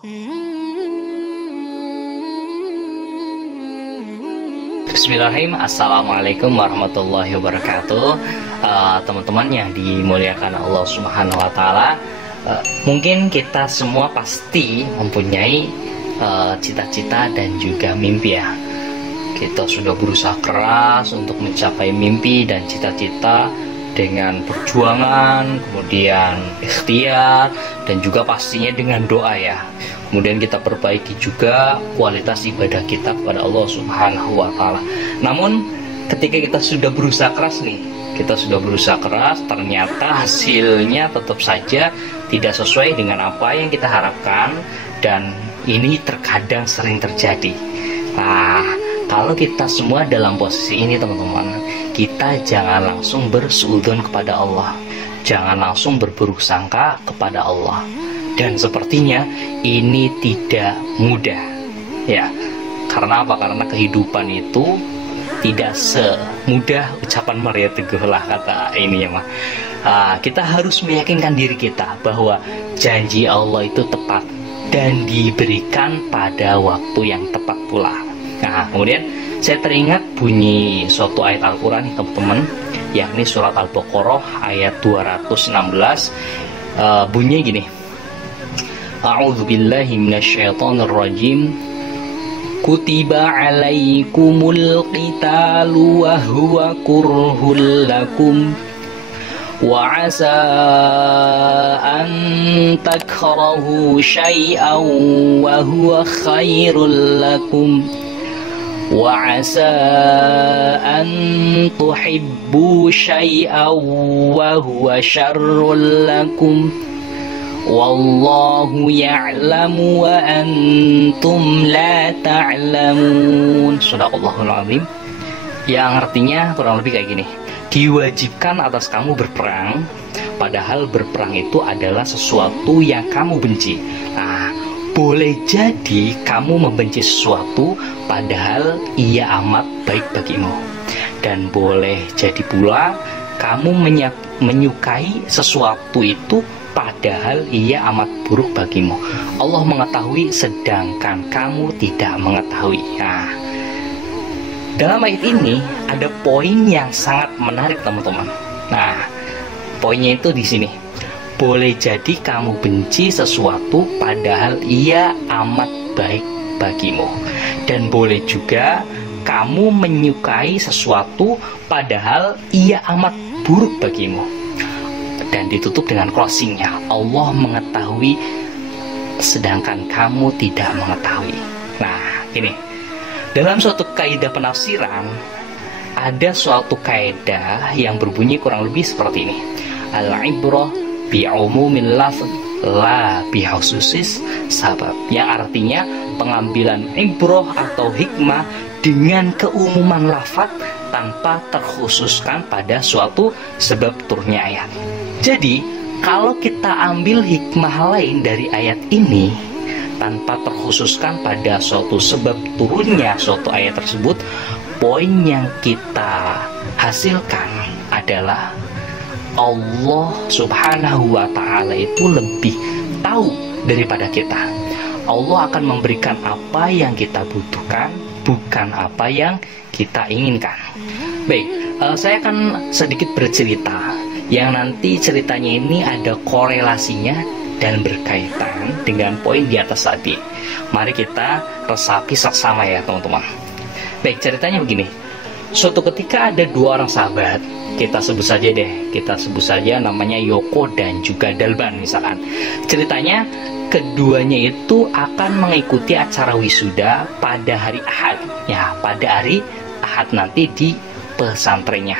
Bismillahirrahmanirrahim. Assalamualaikum warahmatullahi wabarakatuh. Teman-teman yang dimuliakan Allah Subhanahu wa Ta'ala, mungkin kita semua pasti mempunyai cita-cita dan juga mimpi ya. Kita sudah berusaha keras untuk mencapai mimpi dan cita-cita dengan perjuangan, kemudian ikhtiar, dan juga pastinya dengan doa ya. Kemudian kita perbaiki juga kualitas ibadah kita kepada Allah Subhanahu wa Ta'ala. Namun ketika kita sudah berusaha keras nih, ternyata hasilnya tetap saja tidak sesuai dengan apa yang kita harapkan, dan ini terkadang sering terjadi. Nah, kalau kita semua dalam posisi ini teman-teman, kita jangan langsung bersuudzon kepada Allah, jangan langsung berburuk sangka kepada Allah. Dan sepertinya ini tidak mudah ya. Karena apa? Karena kehidupan itu tidak semudah ucapan Maria Teguh lah, kata ini ya mah. Kita harus meyakinkan diri kita bahwa janji Allah itu tepat dan diberikan pada waktu yang tepat pula. Nah, kemudian saya teringat bunyi suatu ayat Al-Quran teman-teman, yakni surat Al-Baqarah ayat 216. Bunyinya gini: A'udzu billahi minasyaitonir rajim. Kutiba 'alaikumul qitalu wa huwa kurhul lakum wa 'asa an takrahu syai'an wa huwa khairul lakum wa 'asa an tuhibbu syai'an wa huwa syarrul lakum wallahu ya'lamu wa antum la ta'lamun. Shadaqallahul azim. Yang artinya kurang lebih kayak gini: diwajibkan atas kamu berperang, padahal berperang itu adalah sesuatu yang kamu benci. Nah, boleh jadi kamu membenci sesuatu padahal ia amat baik bagimu, dan boleh jadi pula kamu menyukai sesuatu itu padahal ia amat buruk bagimu. Allah mengetahui sedangkan kamu tidak mengetahui. Nah, dalam ayat ini ada poin yang sangat menarik teman-teman. Nah, poinnya itu di sini. Boleh jadi kamu benci sesuatu padahal ia amat baik bagimu, dan boleh juga kamu menyukai sesuatu padahal ia amat buruk bagimu. Dan ditutup dengan closingnya, Allah mengetahui sedangkan kamu tidak mengetahui. Nah, ini dalam suatu kaidah penafsiran ada suatu kaidah yang berbunyi kurang lebih seperti ini: al-ibrah bi'umumil lafz la bikhususis sabab. Yang artinya pengambilan ibrah atau hikmah dengan keumuman lafaz tanpa terkhususkan pada suatu sebab turunnya ayat. Jadi, kalau kita ambil hikmah lain dari ayat ini tanpa terkhususkan pada suatu sebab turunnya suatu ayat tersebut, poin yang kita hasilkan adalah Allah Subhanahu wa Ta'ala itu lebih tahu daripada kita. Allah akan memberikan apa yang kita butuhkan, bukan apa yang kita inginkan. Baik, saya akan sedikit bercerita yang nanti ceritanya ini ada korelasinya dan berkaitan dengan poin di atas tadi. Mari kita resapi seksama ya teman-teman. Baik, ceritanya begini. Suatu ketika ada dua orang sahabat, kita sebut saja namanya Yoko dan juga Dalban misalkan. Ceritanya keduanya itu akan mengikuti acara wisuda pada hari Ahad ya, pada hari Ahad nanti di pesantrennya.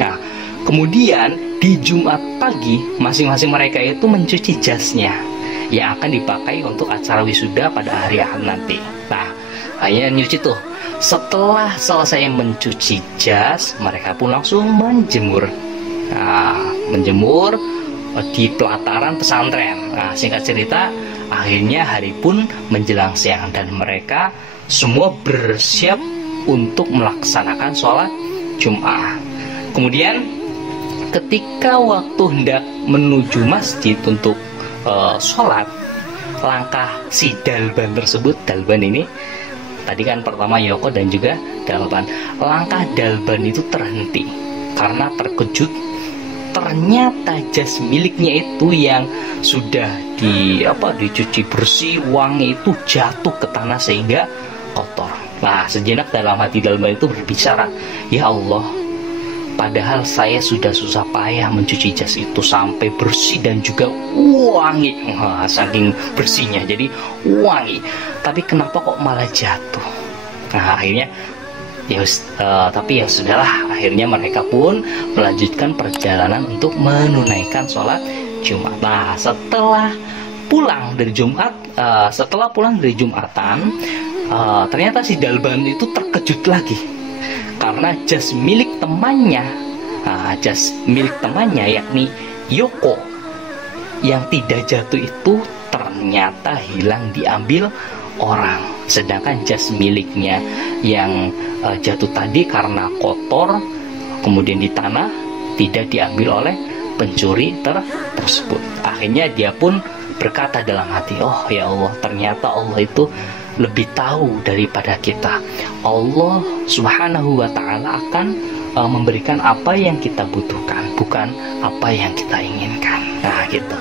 Nah, kemudian di Jumat pagi masing-masing mereka itu mencuci jasnya yang akan dipakai untuk acara wisuda pada hari Ahad nanti. Nah, akhirnya nyuci tuh. Setelah selesai mencuci jas, mereka pun langsung menjemur. Nah, menjemur di pelataran pesantren. Nah, singkat cerita, akhirnya hari pun menjelang siang dan mereka semua bersiap untuk melaksanakan sholat Jum'ah. Kemudian ketika waktu hendak menuju masjid untuk sholat, langkah si Dalban tersebut. Dalban ini tadi kan pertama Yoko dan juga Dalban. Langkah Dalban itu terhenti karena terkejut. Ternyata jas miliknya itu yang sudah dicuci bersih, wangi itu jatuh ke tanah sehingga kotor. Nah, sejenak dalam hati Dalban itu berbicara, ya Allah, padahal saya sudah susah payah mencuci jas itu sampai bersih dan juga wangi. Saking bersihnya jadi wangi, tapi kenapa kok malah jatuh? Nah, akhirnya tapi ya sudahlah, akhirnya mereka pun melanjutkan perjalanan untuk menunaikan sholat Jumat. Nah, setelah pulang dari Jumatan, ternyata si Dalban itu terkejut lagi karena jas milik temannya yakni Yoko yang tidak jatuh itu ternyata hilang diambil orang. Sedangkan jas miliknya yang jatuh tadi karena kotor kemudian di tanah tidak diambil oleh pencuri tersebut. Akhirnya dia pun berkata dalam hati, oh ya Allah, ternyata Allah itu lebih tahu daripada kita. Allah Subhanahu wa ta'ala akan memberikan apa yang kita butuhkan, bukan apa yang kita inginkan. Nah, gitu.